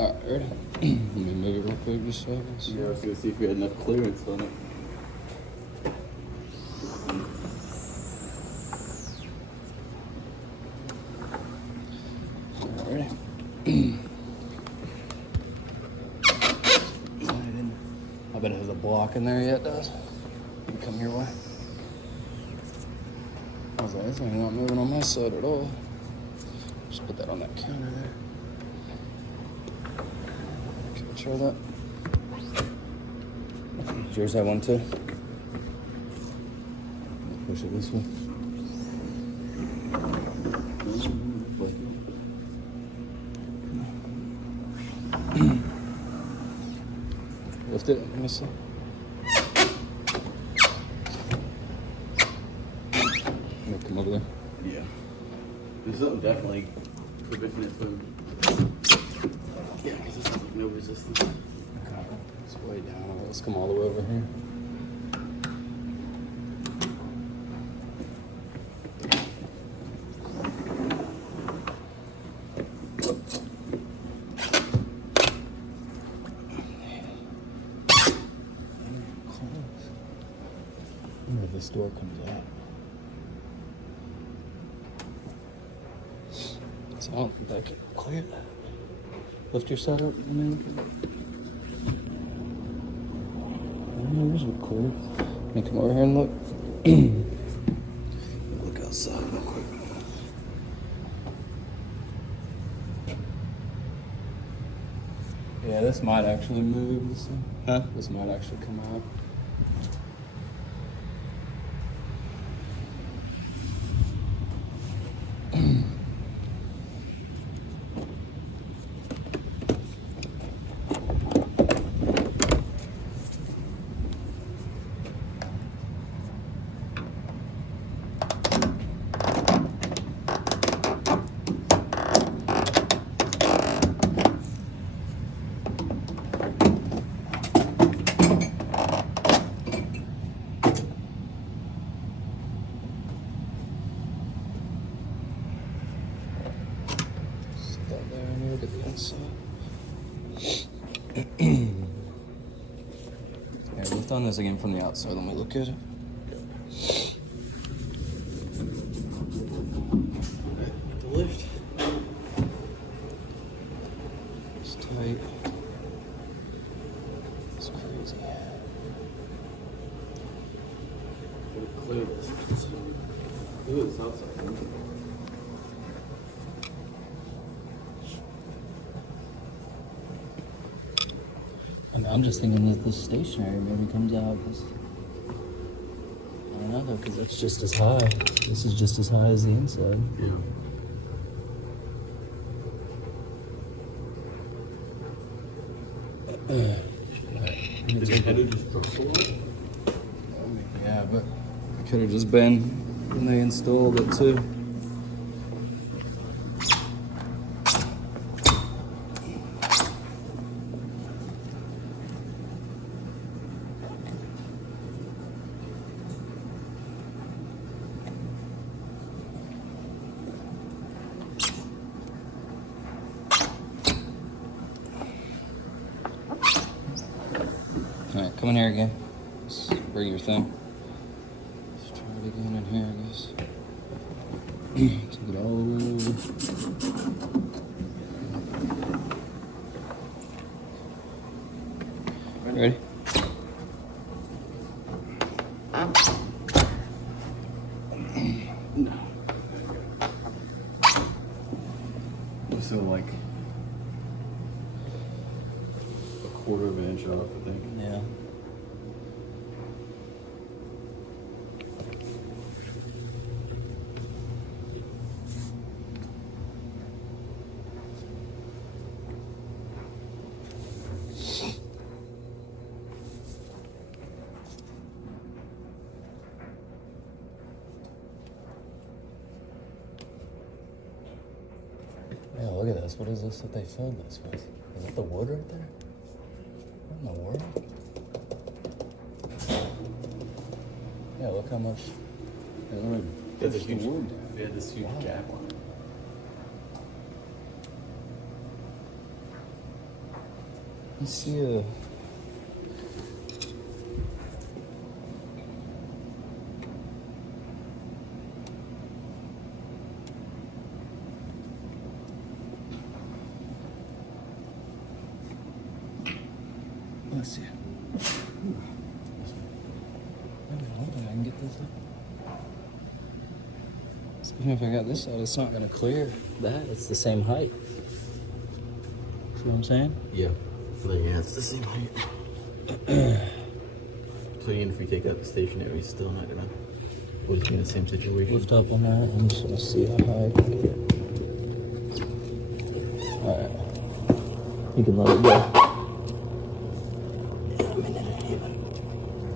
Alright, ready? Let me move it real quick just so I can see. Yeah, I was gonna see if we had enough clearance on it. Alright, ready? I bet it has a block in there yet, does? You come your way. I was like, this thing's not moving on my side at all. Just put that on that counter there. Can I try that? Does yours have one too? Push it this way. Lift it, let me see. Come over there. Yeah. There's something definitely preventing it from. Yeah, because this has like no resistance. Okay. It's way down. Let's come all the way over here. I wonder if this door comes out. So I don't think that can clear it. Lift your side up. Yours would clear. Can you come over here and look? Look outside real quick. Yeah, this might actually move. This thing. Huh? This might actually come out. Yeah, we've done this again from the outside. Let me look at it. The lift. It's tight. It's crazy. Clear this. Clear this outside. I'm just thinking that this stationary maybe comes out because I don't know though, because it's just as high. This is just as high as the inside. Yeah. Did it kind of just buckle? Yeah, but it could have just been when they installed it too. Alright, come in here again. Let's bring your thing. Let's try it again in here, I guess. Take it all the way over. Ready? So like a quarter of an inch off, I think. Yeah. Yeah, look at this. What is this that they filled this with? Is that the wood right there? What in the world? Yeah, look how much. That's a Just the huge wood. They had this huge gap on it. Let's see. Let's see. I'm hoping I can get this up. Even if I got this out, it's not going to clear that. It's the same height. See what I'm saying? Yeah. Yeah, it's the same height. So even if we take out the stationary, it's still not gonna. We'll just be in the same situation. Lift up on that. I'm just going to see how high I can get it. Alright. You can let it go.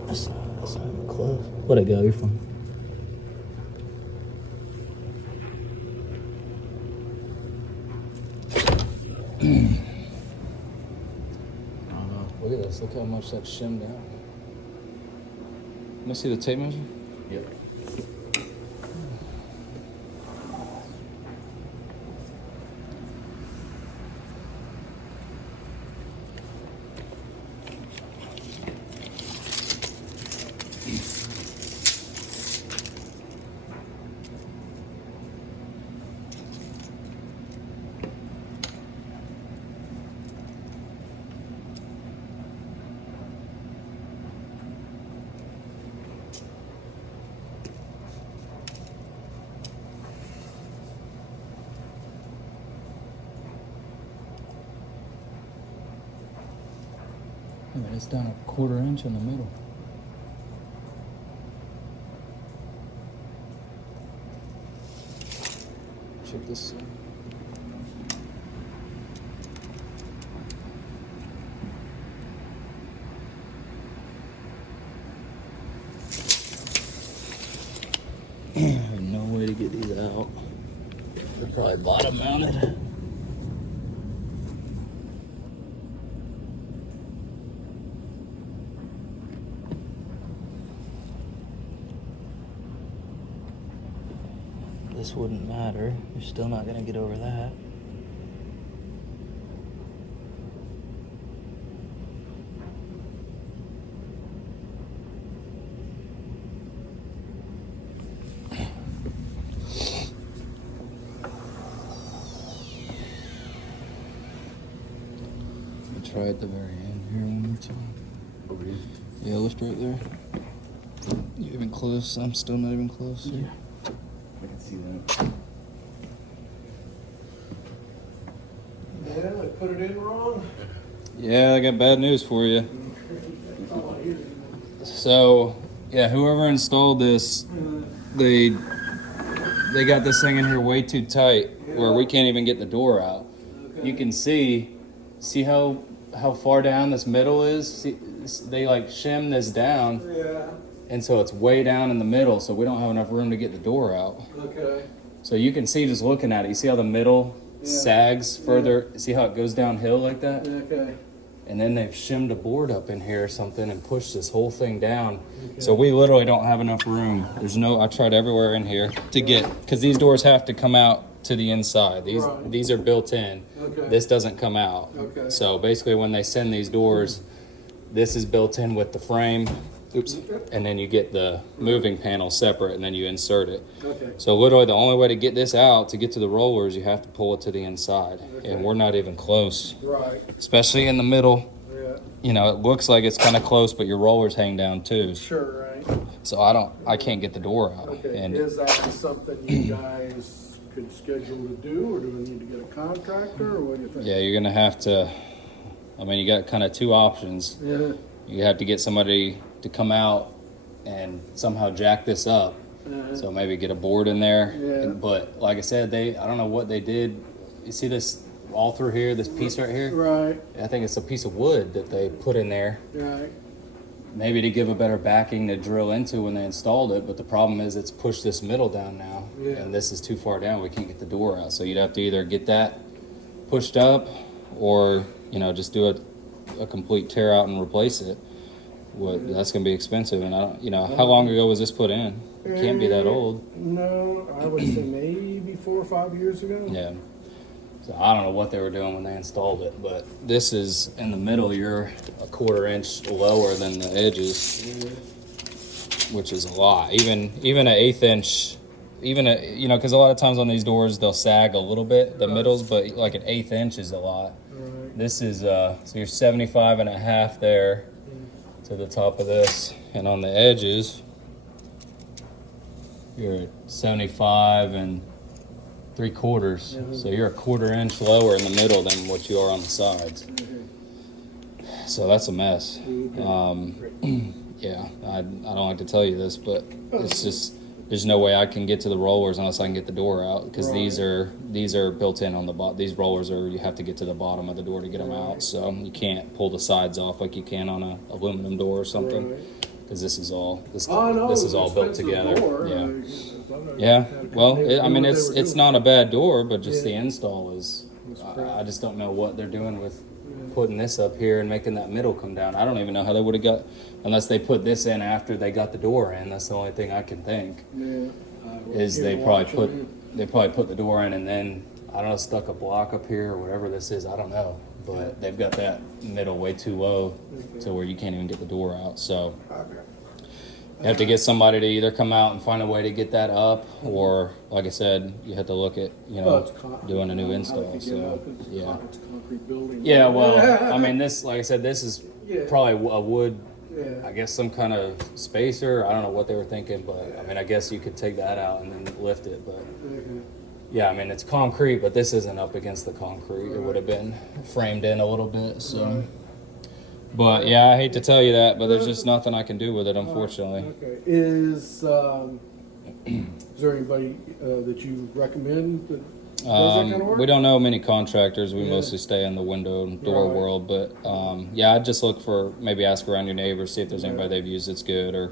That's not even close. Let it go, you're fine. Look at this, look how much that's shimmed down. Let me see the tape measure. Yep. I mean, it's down a 1/4 inch in the middle. Check this out. I have no way to get these out. They're probably bottom mounted. This wouldn't matter. You're still not going to get over that. Try at the very end here one more time. Over here. Yeah, lift right there. You're even close. I'm still not even close. Yeah. I can see that. Yeah, I put it in wrong. Yeah, I got bad news for you. So, yeah, whoever installed this, they got this thing in here way too tight where we can't even get the door out. Okay. You can see how far down this middle is. See, they like shim this down, Yeah. and so it's way down in the middle, so we don't have enough room to get the door out. Okay. So you can see just looking at it, you see how the middle sags further, see how it goes downhill like that? Okay. And then they've shimmed a board up in here or something and pushed this whole thing down. So we literally don't have enough room. I tried everywhere in here to get, because these doors have to come out to the inside. These are built in. Okay. This doesn't come out. Okay. So basically when they send these doors, this is built in with the frame. Oops. And then you get the moving panel separate and then you insert it. Okay. So literally the only way to get this out, to get to the rollers, you have to pull it to the inside. Okay. And we're not even close. Right. Especially in the middle. Yeah. You know, it looks like it's kind of close, but your rollers hang down too. Sure. Right. So I can't get the door out. Okay. And Is that something you guys could schedule to do, or do we need to get a contractor, or what do you think? yeah, you're gonna have to, I mean, you got kind of two options. Yeah. You have to get somebody to come out and somehow jack this up. So maybe get a board in there. Yeah. But like I said, I don't know what they did. You see this all through here, this piece right here? Right. I think it's a piece of wood that they put in there. Right. Maybe to give a better backing to drill into when they installed it, but the problem is it's pushed this middle down now, Yeah. and this is too far down. We can't get the door out, so you'd have to either get that pushed up, or just do a complete tear out and replace it. That's gonna be expensive, and I don't. How long ago was this put in? It can't be that old. No, I would say maybe 4 or 5 years ago. Yeah. So I don't know what they were doing when they installed it, but this is in the middle. You're a 1/4 inch lower than the edges, which is a lot. Even an 1/8 inch, you know, because a lot of times on these doors they'll sag a little bit, the middles, but like an 1/8 inch is a lot. Right. This is so you're 75.5 there to the top of this, and on the edges you're at 75 3/4. So you're a 1/4 inch lower in the middle than what you are on the sides. So that's a mess. Yeah, I don't like to tell you this, but it's just, there's no way I can get to the rollers unless I can get the door out, because these are built in on the bottom. These rollers are, you have to get to the bottom of the door to get them out, so you can't pull the sides off like you can on a aluminum door or something, because this is all this is all built together. Yeah, well, I mean, it's not a bad door, but just the install is, I just don't know what they're doing with putting this up here and making that middle come down. I don't even know how they would have got, unless they put this in after they got the door in. That's the only thing I can think. Is they probably put the door in and then, I don't know, stuck a block up here or whatever this is. I don't know, but they've got that middle way too low to where you can't even get the door out. So you have to get somebody to either come out and find a way to get that up, or like I said, you have to look at, you know, doing a new install. So yeah. Yeah, well, I mean, this, like I said, this is probably a wood, I guess some kind of spacer. I don't know what they were thinking, but I mean, I guess you could take that out and then lift it. But yeah, I mean, it's concrete, but this isn't up against the concrete. It would have been framed in a little bit. So, but yeah, I hate to tell you that, but there's just nothing I can do with it, unfortunately. Okay. Is there anybody that you recommend that does that kind of work? We don't know many contractors. We mostly stay in the window and door world, but yeah, I'd just look for, maybe ask around your neighbors, see if there's anybody they've used that's good, or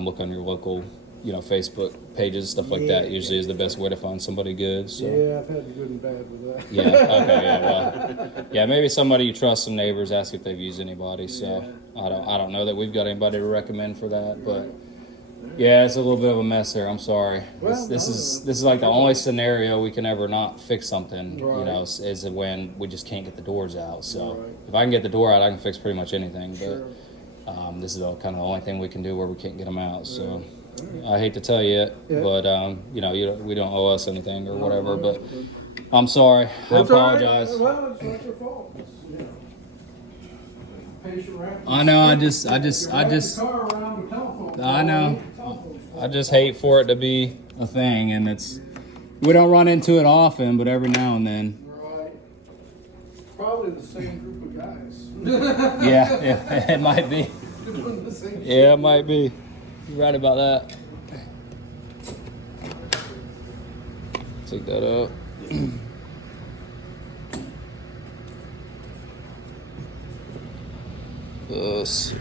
look on your local, you know, Facebook pages, stuff like that. Usually is the best way to find somebody good. So yeah, I've had the good and bad with that. yeah, okay, yeah, well, yeah, maybe somebody you trust, some neighbors, ask if they've used anybody. So I don't know that we've got anybody to recommend for that, but yeah, it's a little bit of a mess there. I'm sorry. Well, this is like the only scenario we can ever not fix something, you know, is when we just can't get the doors out. So if I can get the door out, I can fix pretty much anything. But this is kind of the only thing we can do where we can't get them out. So I hate to tell you it, but you know, we don't owe us anything or whatever. But I'm sorry. I apologize. Well, it's not your fault. It's, you know, patient rabbit. I know. I just. Car around the telephone. I know. I just hate for it to be a thing, and we don't run into it often, but every now and then. Right. Probably the same group of guys. Yeah, it might be. Doing the same Yeah, it might be. You're right about that. Take that out. Let's see.